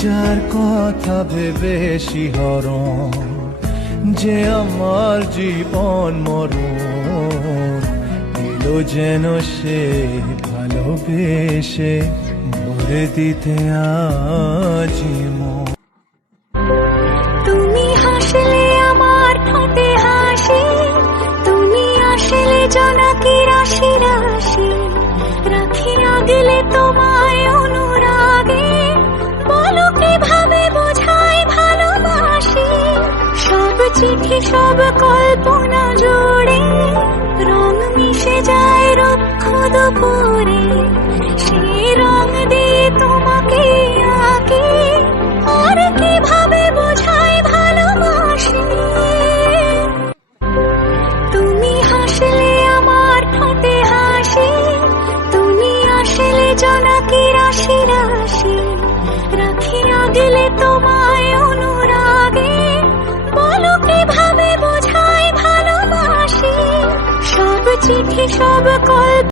যার কথা ভেবে শিহরণ যে আমার জীবন মরণ এলো যেন সে ভালোবেসে ভরে দিতে আজি মন। তুমি হাসলে আমার ঠোঁটে হাসি, তুমি আসলে জোনাকি রাশি রাশি, রাখি আগলে তোমায় অনুরাগে, বলো কিভাবে বোঝাই ভালোবাসি। সব চিঠি সব কল্পনা জুড়ে রং মিশে যায় রুক্ষ দুপুরে,